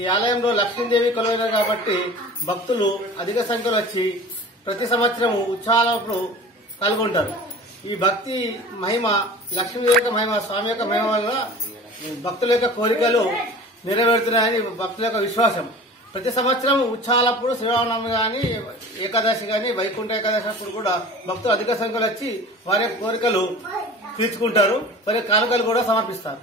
ఈ ఆలయంలో లక్ష్మీదేవి కొలువైనారు కాబట్టి భక్తులు అధిక సంఖ్యలో వచ్చి ప్రతి సంవత్సరం ఉత్సవాలప్పుడు పాల్గొంటారు. ఈ భక్తి మహిమ, లక్ష్మీదేవి యొక్క మహిమ, స్వామి యొక్క మహిమ వల్ల భక్తుల యొక్క కోరికలు నెరవేరుతున్నాయని భక్తుల యొక్క విశ్వాసం. ప్రతి సంవత్సరం ఉత్సవాలప్పుడు శ్రీరామనవమి గాని, ఏకాదశి గాని, వైకుంఠ ఏకాదశి అప్పుడు కూడా భక్తులు అధిక సంఖ్యలో వచ్చి వారి కోరికలు తీర్చుకుంటారు. వారి కానుకలు కూడా సమర్పిస్తారు.